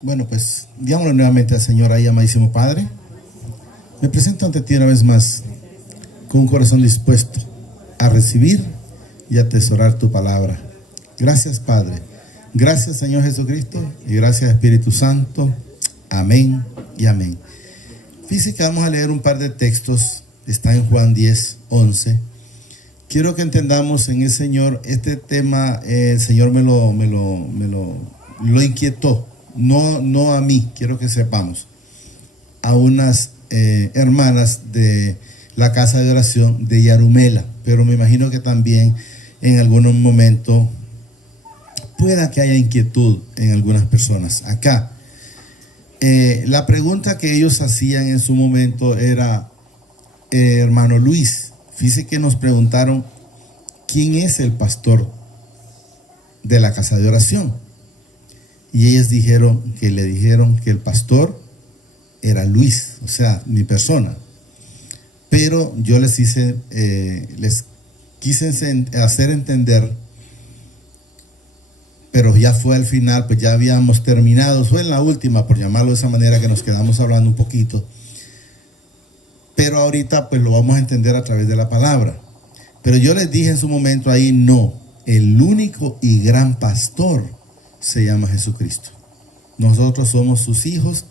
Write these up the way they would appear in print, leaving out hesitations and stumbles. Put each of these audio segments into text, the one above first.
Bueno, pues digámosle nuevamente al Señor ahí, amadísimo Padre. Me presento ante ti una vez más con un corazón dispuesto a recibir y atesorar tu palabra. Gracias, Padre. Gracias, Señor Jesucristo, y gracias, Espíritu Santo. Amén y amén. Fíjense que vamos a leer un par de textos. Está en Juan 10:11. Quiero que entendamos en el Señor este tema. El Señor me lo inquietó. No a mí, quiero que sepamos, a unas hermanas de la casa de oración de Yarumela, pero me imagino que también en algún momento pueda que haya inquietud en algunas personas. Acá, la pregunta que ellos hacían en su momento era, hermano Luis, fíjese que nos preguntaron, ¿quién es el pastor de la casa de oración? Y ellas le dijeron que el pastor era Luis, o sea, mi persona. Pero yo les quise hacer entender, pero ya fue al final, pues ya habíamos terminado, fue en la última, por llamarlo de esa manera, que nos quedamos hablando un poquito. Pero ahorita pues lo vamos a entender a través de la palabra. Pero yo les dije en su momento ahí, no, el único y gran pastor se llama Jesucristo. Nosotros somos sus hijos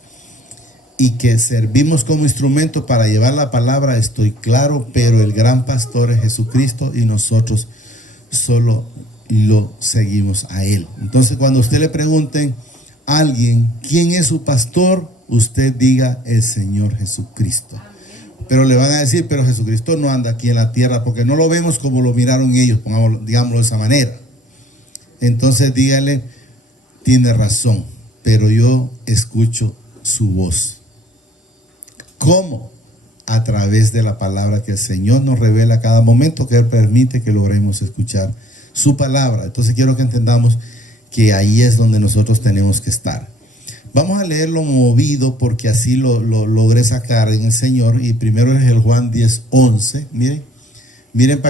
y que servimos como instrumento para llevar la palabra, estoy claro, pero el gran pastor es Jesucristo y nosotros solo lo seguimos a él. Entonces, cuando usted le pregunten a alguien quién es su pastor, usted diga el Señor Jesucristo. Pero le van a decir, pero Jesucristo no anda aquí en la tierra, porque no lo vemos como lo miraron ellos, digámoslo de esa manera. Entonces díganle, tiene razón, pero yo escucho su voz. ¿Cómo? A través de la palabra que el Señor nos revela a cada momento, que Él permite que logremos escuchar su palabra. Entonces quiero que entendamos que ahí es donde nosotros tenemos que estar. Vamos a leerlo movido porque así lo logré sacar en el Señor. Y primero es el Juan 10:11. Miren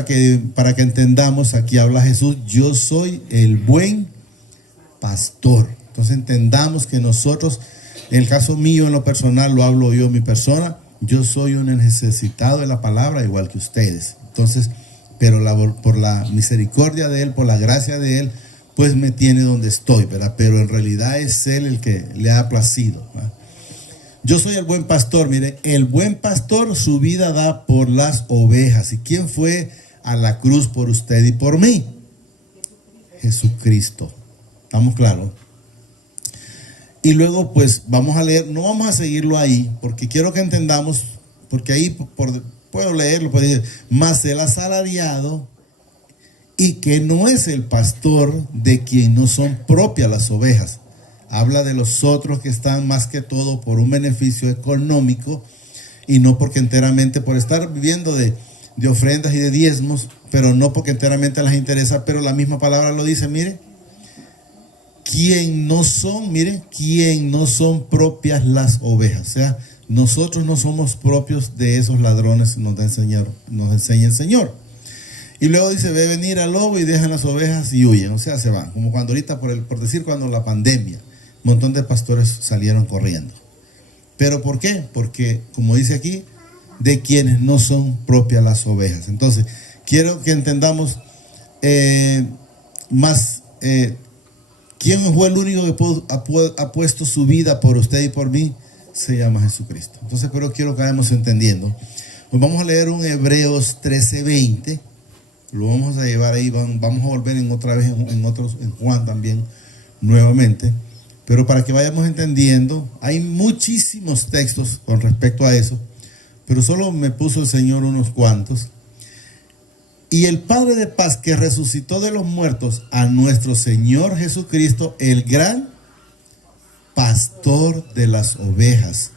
para que entendamos, aquí habla Jesús, yo soy el buen pastor. Entonces entendamos que nosotros, en el caso mío, en lo personal, lo hablo yo, mi persona, yo soy un necesitado de la palabra igual que ustedes. Entonces, pero por la misericordia de Él, por la gracia de Él, pues me tiene donde estoy, ¿verdad? Pero en realidad es Él el que le ha placido, ¿verdad? Yo soy el buen pastor. Mire, el buen pastor su vida da por las ovejas. ¿Y quién fue a la cruz por usted y por mí? Jesucristo. ¿Estamos claros? Y luego pues vamos a leer, no vamos a seguirlo ahí, porque quiero que entendamos, porque ahí puedo leerlo, puedo decir, más el asalariado, y que no es el pastor de quien no son propias las ovejas. Habla de los otros que están más que todo por un beneficio económico, y no porque enteramente, por estar viviendo de ofrendas y de diezmos, pero no porque enteramente les interesa, pero la misma palabra lo dice, mire, quien no son propias las ovejas. O sea, nosotros no somos propios de esos ladrones, nos enseña el Señor. Y luego dice, ve venir al lobo y dejan las ovejas y huyen. O sea, se van. Como cuando ahorita, por decir, cuando la pandemia, un montón de pastores salieron corriendo. ¿Pero por qué? Porque, como dice aquí, de quienes no son propias las ovejas. Entonces, quiero que entendamos ¿quién fue el único que ha puesto su vida por usted y por mí? Se llama Jesucristo. Entonces, pero quiero que vayamos entendiendo. Pues vamos a leer un Hebreos 13:20. Lo vamos a llevar ahí. Vamos a volver otra vez en Juan también, nuevamente. Pero para que vayamos entendiendo, hay muchísimos textos con respecto a eso. Pero solo me puso el Señor unos cuantos. Y el Padre de paz que resucitó de los muertos a nuestro Señor Jesucristo, el gran pastor de las ovejas.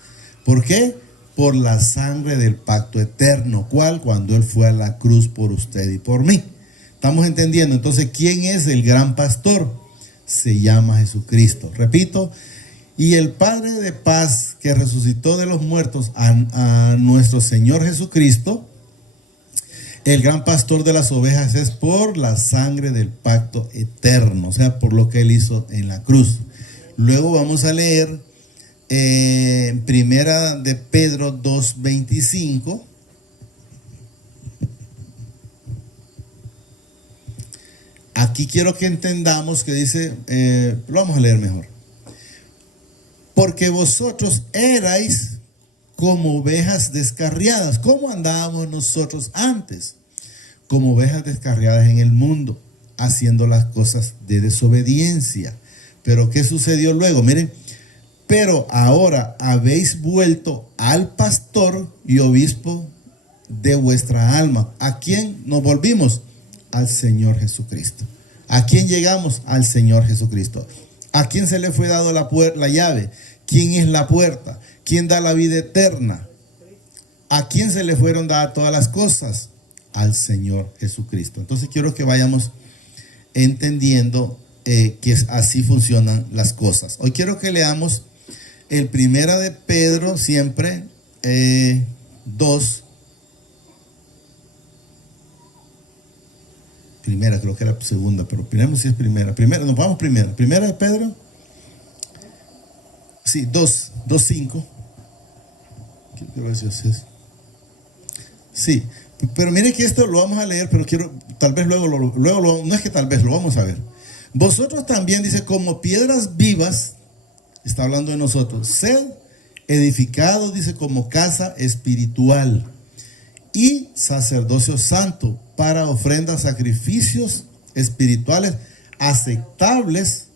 ¿Por qué? Por la sangre del pacto eterno. ¿Cuál? Cuando Él fue a la cruz por usted y por mí. ¿Estamos entendiendo? Entonces, ¿quién es el gran pastor? Se llama Jesucristo. Repito, y el Padre de paz que resucitó de los muertos a nuestro Señor Jesucristo, el gran pastor de las ovejas, es por la sangre del pacto eterno, o sea, por lo que Él hizo en la cruz. Luego vamos a leer Primera de Pedro 2:25. Aquí quiero que entendamos que dice, lo vamos a leer mejor. Porque vosotros erais como ovejas descarriadas. ¿Cómo andábamos nosotros antes? Como ovejas descarriadas en el mundo, haciendo las cosas de desobediencia. Pero ¿qué sucedió luego? Miren, pero ahora habéis vuelto al pastor y obispo de vuestra alma. ¿A quién nos volvimos? Al Señor Jesucristo. ¿A quién llegamos? Al Señor Jesucristo. ¿A quién se le fue dado la llave? ¿Quién es la puerta? ¿Quién da la vida eterna? ¿A quién se le fueron dadas todas las cosas? Al Señor Jesucristo. Entonces quiero que vayamos entendiendo que así funcionan las cosas. Hoy quiero que leamos el Primera de Pedro, siempre 2. Primera, creo que era segunda, pero primero si es primera. Nos vamos primera. Primera de Pedro. Sí, 2:5. ¿Qué versículo es? Sí, pero mire que esto lo vamos a leer, pero tal vez luego, no es que tal vez, lo vamos a ver. Vosotros también, dice, como piedras vivas, está hablando de nosotros, sed edificados, dice, como casa espiritual y sacerdocio santo para ofrendas, sacrificios espirituales aceptables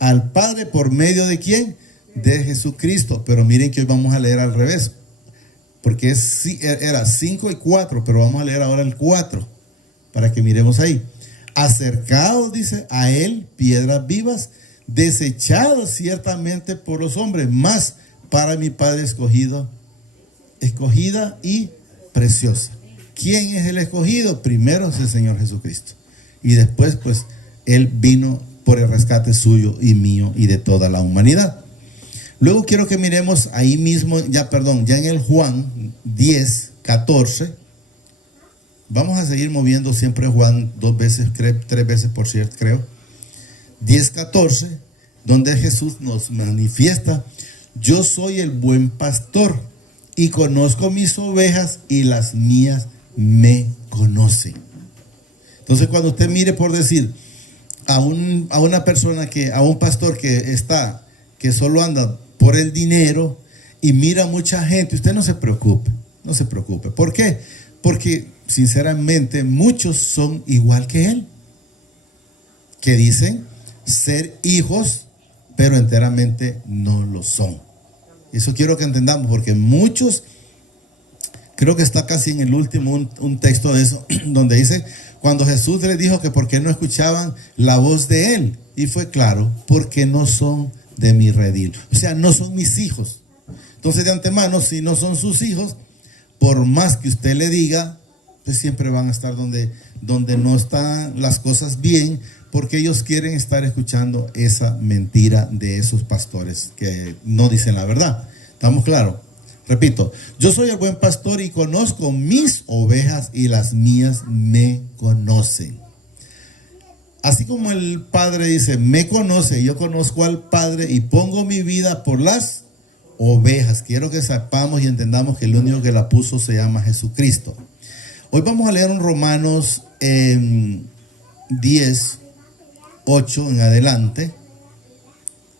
al Padre por medio de ¿quién? De Jesucristo. Pero miren que hoy vamos a leer al revés, porque era 5 y 4, pero vamos a leer ahora el 4 para que miremos ahí. Acercaos, dice, a él piedras vivas, desechadas ciertamente por los hombres, mas para mi Padre escogida y preciosa. ¿Quién es el escogido? Primero es el Señor Jesucristo, y después pues Él vino por el rescate suyo y mío y de toda la humanidad. Luego quiero que miremos ahí mismo, ya en el Juan 10:14. Vamos a seguir moviendo siempre Juan 2 veces, 3 veces por cierto, creo. 10:14, donde Jesús nos manifiesta: yo soy el buen pastor y conozco mis ovejas y las mías me conocen. Entonces, cuando usted mire, por decir, a una persona a un pastor que solo anda por el dinero y mira a mucha gente, usted no se preocupe. ¿Por qué? Porque sinceramente muchos son igual que él, que dicen ser hijos, pero enteramente no lo son. Eso quiero que entendamos, porque muchos, creo que está casi en el último un texto de eso, donde dice, cuando Jesús les dijo que por qué no escuchaban la voz de él, y fue claro, porque no son de mi redil, o sea, no son mis hijos. Entonces, de antemano, si no son sus hijos, por más que usted le diga, pues siempre van a estar donde no están las cosas bien, porque ellos quieren estar escuchando esa mentira de esos pastores que no dicen la verdad. ¿Estamos claros? Repito, yo soy el buen pastor y conozco mis ovejas y las mías me conocen. Así como el Padre dice, me conoce, yo conozco al Padre y pongo mi vida por las ovejas. Quiero que sepamos y entendamos que el único que la puso se llama Jesucristo. Hoy vamos a leer un Romanos 10:8 en adelante.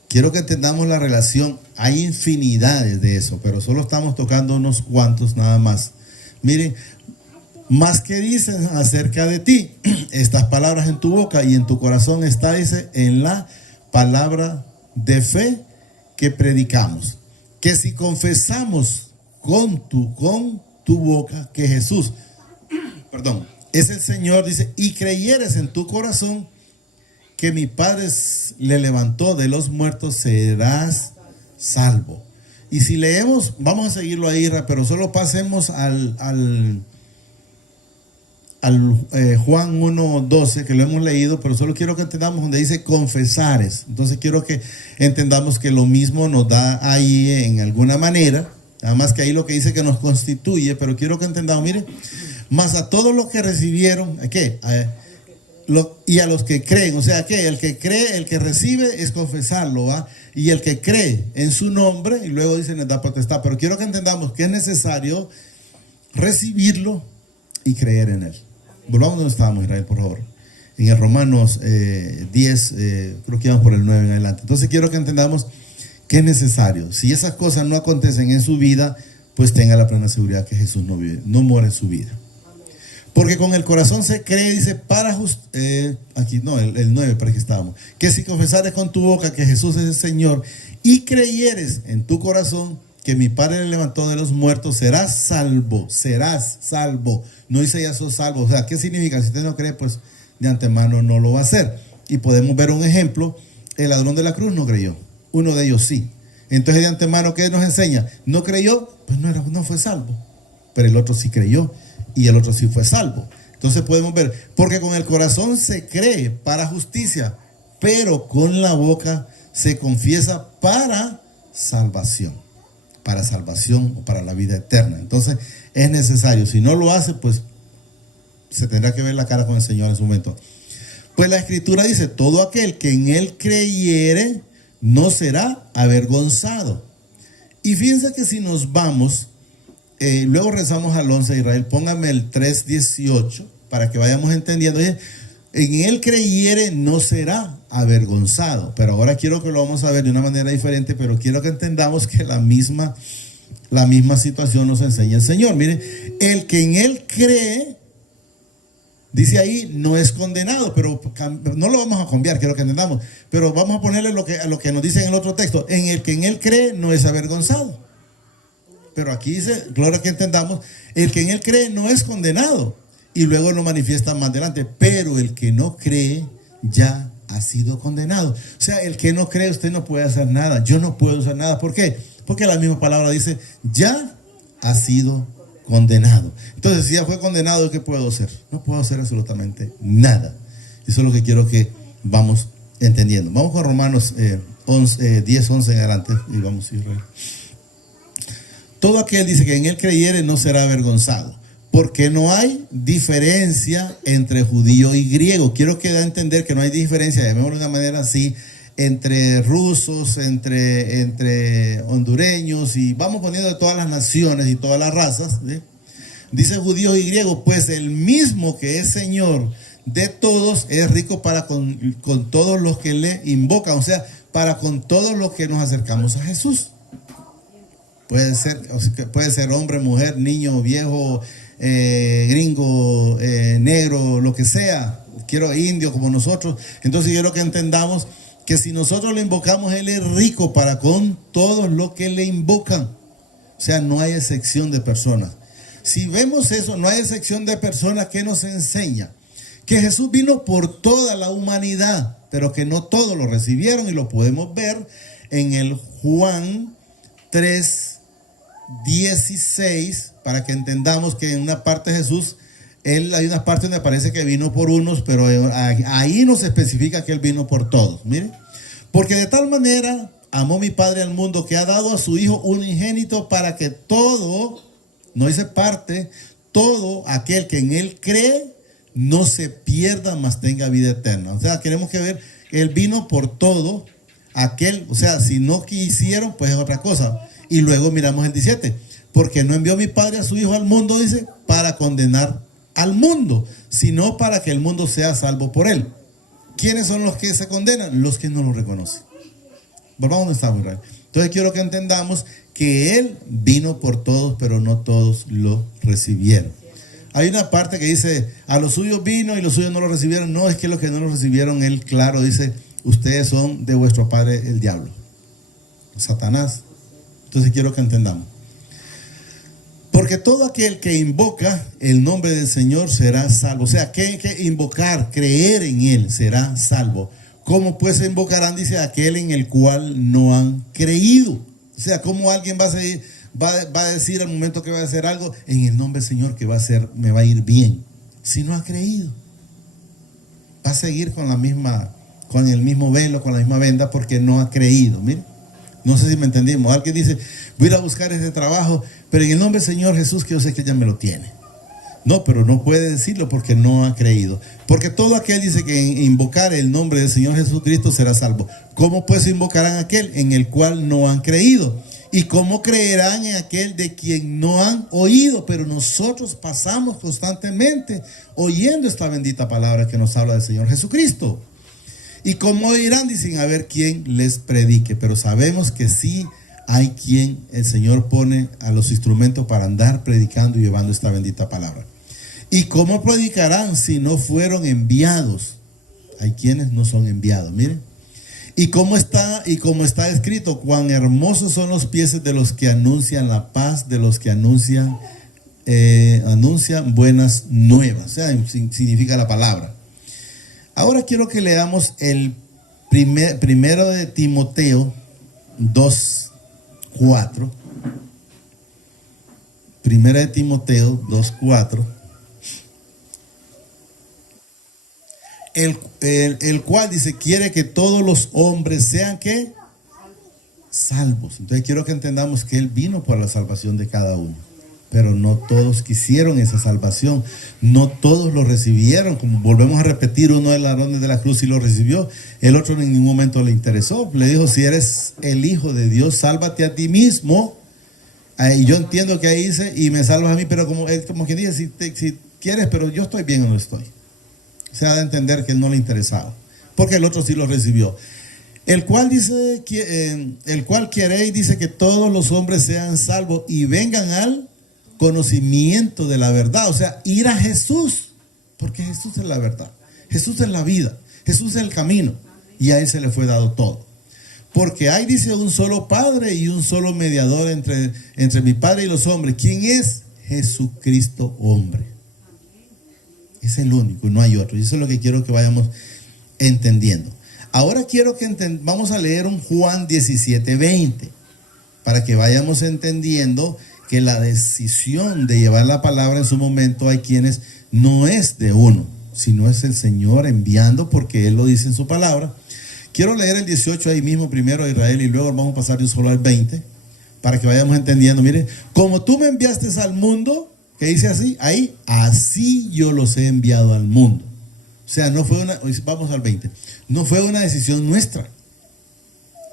Quiero que entendamos la relación. Hay infinidades de eso, pero solo estamos tocando unos cuantos nada más. Miren, más que dicen acerca de ti, estas palabras en tu boca y en tu corazón está, dice, en la palabra de fe que predicamos. Que si confesamos con tu boca que Jesús, es el Señor, dice, y creyeres en tu corazón que mi Padre le levantó de los muertos, serás salvo. Y si leemos, vamos a seguirlo ahí, pero solo pasemos al Juan 1:12, que lo hemos leído, pero solo quiero que entendamos donde dice confesares. Entonces quiero que entendamos que lo mismo nos da ahí en alguna manera, nada más que ahí lo que dice que nos constituye, pero quiero que entendamos, mire, más a todos los que recibieron, ¿qué? y a los que creen, o sea que el que cree, el que recibe es confesarlo, ¿va? Y el que cree en su nombre, y luego dicen les da potestad. Pero quiero que entendamos que es necesario recibirlo y creer en él. Volvamos donde estábamos, Israel, por favor. En el Romanos 10, creo que íbamos por el 9 en adelante. Entonces quiero que entendamos que es necesario. Si esas cosas no acontecen en su vida, pues tenga la plena seguridad que Jesús no vive, no muere en su vida. Porque con el corazón se cree, dice, aquí no, el 9, para que estábamos, que si confesares con tu boca que Jesús es el Señor y creyeres en tu corazón que mi Padre le levantó de los muertos, serás salvo. No dice ya sos salvo. O sea, ¿qué significa? Si usted no cree, pues de antemano no lo va a hacer. Y podemos ver un ejemplo, el ladrón de la cruz no creyó, uno de ellos sí. Entonces de antemano, ¿qué nos enseña? No creyó, pues no fue salvo. Pero el otro sí creyó y el otro sí fue salvo. Entonces podemos ver, porque con el corazón se cree para justicia, pero con la boca se confiesa para salvación o para la vida eterna. Entonces es necesario, si no lo hace, pues se tendrá que ver la cara con el Señor en su momento. Pues la Escritura dice, todo aquel que en él creyere no será avergonzado. Y fíjense que si nos vamos, luego rezamos al 11 de Israel, póngame el 3:18 para que vayamos entendiendo. En él creyere no será avergonzado. Pero ahora quiero que lo vamos a ver de una manera diferente, pero quiero que entendamos que la misma situación nos enseña el Señor. Miren, el que en él cree, dice ahí, no es condenado, pero no lo vamos a cambiar, quiero que entendamos. Pero vamos a ponerle a lo que nos dice en el otro texto. En el que en él cree no es avergonzado. Pero aquí dice, claro que entendamos, el que en él cree no es condenado. Y luego lo manifiesta más adelante. Pero el que no cree ya ha sido condenado. O sea, el que no cree, usted no puede hacer nada. Yo no puedo hacer nada. ¿Por qué? Porque la misma palabra dice, ya ha sido condenado. Entonces, si ya fue condenado, ¿qué puedo hacer? No puedo hacer absolutamente nada. Eso es lo que quiero que vamos entendiendo. Vamos con Romanos 10, 11 en adelante. Y vamos a ir. Todo aquel, dice, que en él creyere no será avergonzado, porque no hay diferencia entre judío y griego. Quiero que da a entender que no hay diferencia, llamémoslo de una manera así, entre rusos, entre hondureños, y vamos poniendo de todas las naciones y todas las razas, ¿sí? Dice judíos y griegos, pues el mismo que es Señor de todos es rico para con todos los que le invocan, o sea, para con todos los que nos acercamos a Jesús. Puede ser hombre, mujer, niño, viejo, gringo, negro, lo que sea, indio como nosotros. Entonces quiero que entendamos que si nosotros le invocamos, Él es rico para con todos los que le invocan. O sea, no hay excepción de personas. Si vemos eso, no hay excepción de personas. ¿Qué nos enseña? Que Jesús vino por toda la humanidad, pero que no todos lo recibieron, y lo podemos ver en el Juan 3:16, para que entendamos que en una parte Jesús, hay una parte donde parece que vino por unos, pero ahí nos especifica que Él vino por todos. Miren, porque de tal manera amó mi Padre al mundo, que ha dado a su Hijo unigénito, para que todo, no dice parte, todo aquel que en Él cree no se pierda, mas tenga vida eterna. O sea, queremos que ver, Él vino por todo aquel, o sea, si no quisieron, pues es otra cosa. Y luego miramos el 17, porque no envió mi Padre a su Hijo al mundo, dice, para condenar al mundo, sino para que el mundo sea salvo por él. ¿Quiénes son los que se condenan? Los que no lo reconocen. Volvamos donde estamos, Israel. Entonces quiero que entendamos que Él vino por todos, pero no todos lo recibieron. Hay una parte que dice, a los suyos vino y los suyos no lo recibieron. No, es que los que no lo recibieron, Él claro dice, ustedes son de vuestro padre el diablo, Satanás. Entonces quiero que entendamos. Porque todo aquel que invoca el nombre del Señor será salvo. O sea, que hay que invocar, creer en Él, será salvo. ¿Cómo pues invocarán? Dice, aquel en el cual no han creído. O sea, ¿cómo alguien va a decir al momento que va a hacer algo, en el nombre del Señor que me va a ir bien? Si no ha creído, va a seguir con el mismo velo, con la misma venda, porque no ha creído. Miren, no sé si me entendimos. Alguien dice, voy a ir a buscar ese trabajo, pero en el nombre del Señor Jesús, que yo sé que ya me lo tiene. No, pero no puede decirlo porque no ha creído. Porque todo aquel dice que invocar el nombre del Señor Jesucristo será salvo. ¿Cómo pues invocarán a aquel en el cual no han creído? ¿Y cómo creerán en aquel de quien no han oído? Pero nosotros pasamos constantemente oyendo esta bendita palabra que nos habla del Señor Jesucristo. ¿Y cómo oirán? Dicen, a ver quién les predique. Pero sabemos que sí hay quien el Señor pone a los instrumentos para andar predicando y llevando esta bendita palabra. ¿Y cómo predicarán si no fueron enviados? Hay quienes no son enviados, miren. Y como está escrito, cuán hermosos son los pies de los que anuncian la paz, de los que anuncian buenas nuevas. O sea, significa la palabra. Ahora quiero que leamos el primero de Timoteo 2:4. Primera de Timoteo 2:4. El cual dice, quiere que todos los hombres sean, ¿qué? Salvos. Entonces quiero que entendamos que Él vino por la salvación de cada uno. Pero no todos quisieron esa salvación. No todos lo recibieron. Como volvemos a repetir, uno de los ladrones de la cruz sí lo recibió. El otro en ningún momento le interesó. Le dijo, si eres el Hijo de Dios, sálvate a ti mismo. Y yo entiendo que ahí dice, y me salvas a mí, pero como quien dice, si quieres, pero yo estoy bien o no estoy. Se ha de entender que él no le interesaba, porque el otro sí lo recibió. El cual dice, el cual queréis, dice que todos los hombres sean salvos y vengan al conocimiento de la verdad. O sea, ir a Jesús, porque Jesús es la verdad, Jesús es la vida, Jesús es el camino, y a Él se le fue dado todo. Porque hay, dice, un solo Padre y un solo mediador entre mi Padre y los hombres. ¿Quién es? Jesucristo hombre. Es el único, no hay otro. Y eso es lo que quiero que vayamos entendiendo. Ahora quiero que vamos a leer un Juan 17:20, para que vayamos entendiendo que la decisión de llevar la palabra en su momento hay quienes no es de uno, sino es el Señor enviando, porque Él lo dice en su palabra. Quiero leer el 18 ahí mismo, primero a Israel, y luego vamos a pasar de un solo al 20, para que vayamos entendiendo. Mire, como tú me enviaste al mundo, que dice así, ahí, así yo los he enviado al mundo. O sea, no fue vamos al 20, no fue una decisión nuestra.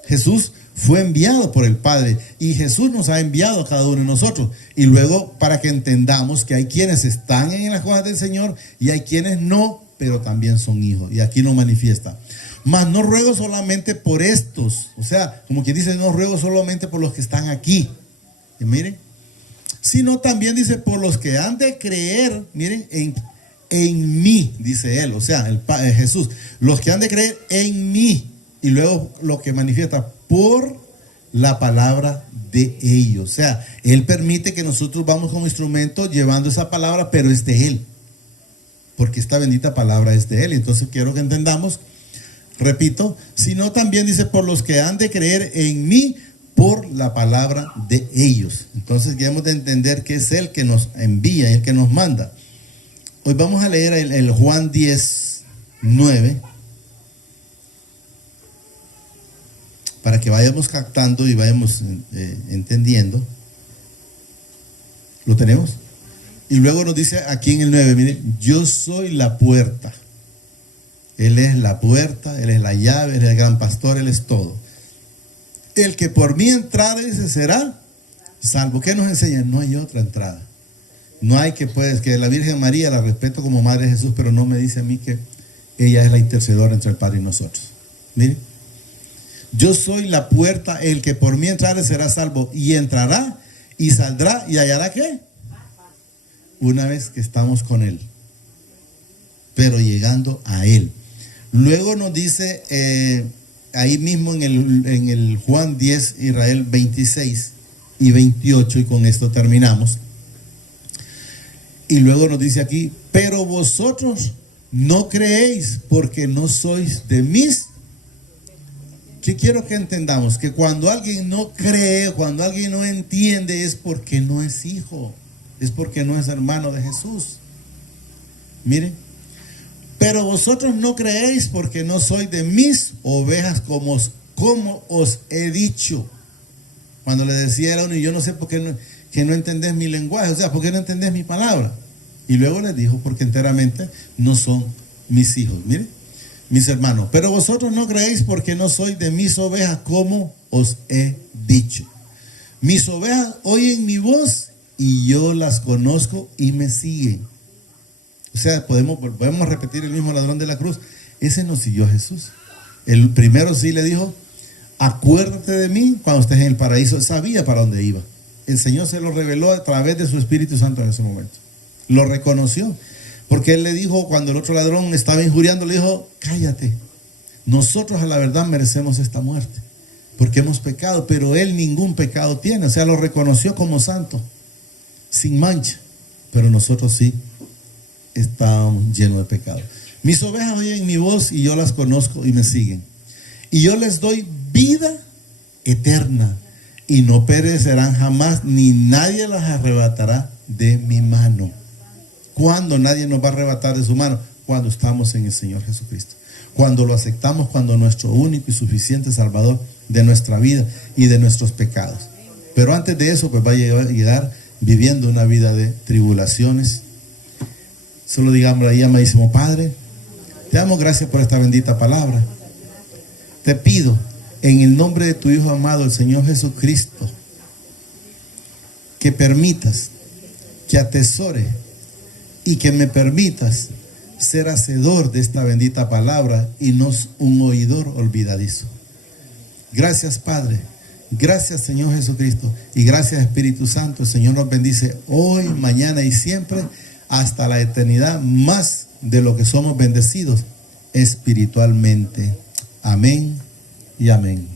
Jesús fue enviado por el Padre y Jesús nos ha enviado a cada uno de nosotros. Y luego, para que entendamos que hay quienes están en las cosas del Señor y hay quienes no, pero también son hijos. Y aquí nos manifiesta. Mas no ruego solamente por estos, o sea, como quien dice, no ruego solamente por los que están aquí. Y miren, sino también dice por los que han de creer, miren, en mí, dice él, o sea, Jesús, los que han de creer en mí, y luego lo que manifiesta por la palabra de ellos. O sea, Él permite que nosotros vamos con instrumentos llevando esa palabra, pero es de Él, porque esta bendita palabra es de Él. Entonces quiero que entendamos, repito, sino también dice por los que han de creer en mí, por la palabra de ellos. Entonces ya hemos de entender que es Él que nos envía, el que nos manda. Hoy vamos a leer el Juan 10:9, para que vayamos captando y vayamos entendiendo. ¿Lo tenemos? Y luego nos dice aquí en el 9, miren, yo soy la puerta. Él es la puerta, Él es la llave, Él es el gran pastor, Él es todo. El que por mí entrare, dice, será salvo. ¿Qué nos enseña? No hay otra entrada. No hay que la Virgen María la respeto como Madre de Jesús, pero no me dice a mí que ella es la intercedora entre el Padre y nosotros. Miren, yo soy la puerta, el que por mí entrare será salvo, y entrará y saldrá y hallará ¿qué? Una vez que estamos con Él, pero llegando a Él. Luego nos dice ahí mismo en el Juan 10, Israel 26 y 28, y con esto terminamos. Y luego nos dice aquí, pero vosotros no creéis porque no sois de mis. ¿Qué quiero que entendamos? Que cuando alguien no cree, cuando alguien no entiende, es porque no es hijo, es porque no es hermano de Jesús. Miren, pero vosotros no creéis porque no sois de mis ovejas, como os he dicho. Cuando le decía a uno, y yo no sé por qué que no entendés mi lenguaje, o sea, ¿por qué no entendés mi palabra? Y luego les dijo, porque enteramente no son mis hijos. Mire, mis hermanos, pero vosotros no creéis porque no sois de mis ovejas, como os he dicho. Mis ovejas oyen mi voz y yo las conozco y me siguen. O sea, podemos repetir el mismo ladrón de la cruz. Ese no siguió a Jesús. El primero sí le dijo, acuérdate de mí cuando estés en el paraíso. Sabía para dónde iba. El Señor se lo reveló a través de su Espíritu Santo en ese momento. Lo reconoció. Porque él le dijo, cuando el otro ladrón estaba injuriando, le dijo, cállate. Nosotros a la verdad merecemos esta muerte. Porque hemos pecado, pero él ningún pecado tiene. O sea, lo reconoció como santo, sin mancha. Pero nosotros sí estamos llenos de pecado. Mis ovejas oyen mi voz y yo las conozco y me siguen. Y yo les doy vida eterna y no perecerán jamás, ni nadie las arrebatará de mi mano. ¿Cuándo nadie nos va a arrebatar de su mano? Cuando estamos en el Señor Jesucristo. Cuando lo aceptamos, cuando nuestro único y suficiente Salvador de nuestra vida y de nuestros pecados. Pero antes de eso, pues va a llegar viviendo una vida de tribulaciones. Solo digamos ahí, amadísimo Padre, te damos gracias por esta bendita palabra. Te pido, en el nombre de tu Hijo amado, el Señor Jesucristo, que permitas, que atesore y que me permitas ser hacedor de esta bendita palabra y no un oidor olvidadizo. Gracias, Padre. Gracias, Señor Jesucristo. Y gracias, Espíritu Santo. El Señor nos bendice hoy, mañana y siempre, hasta la eternidad, más de lo que somos bendecidos espiritualmente. Amén y amén.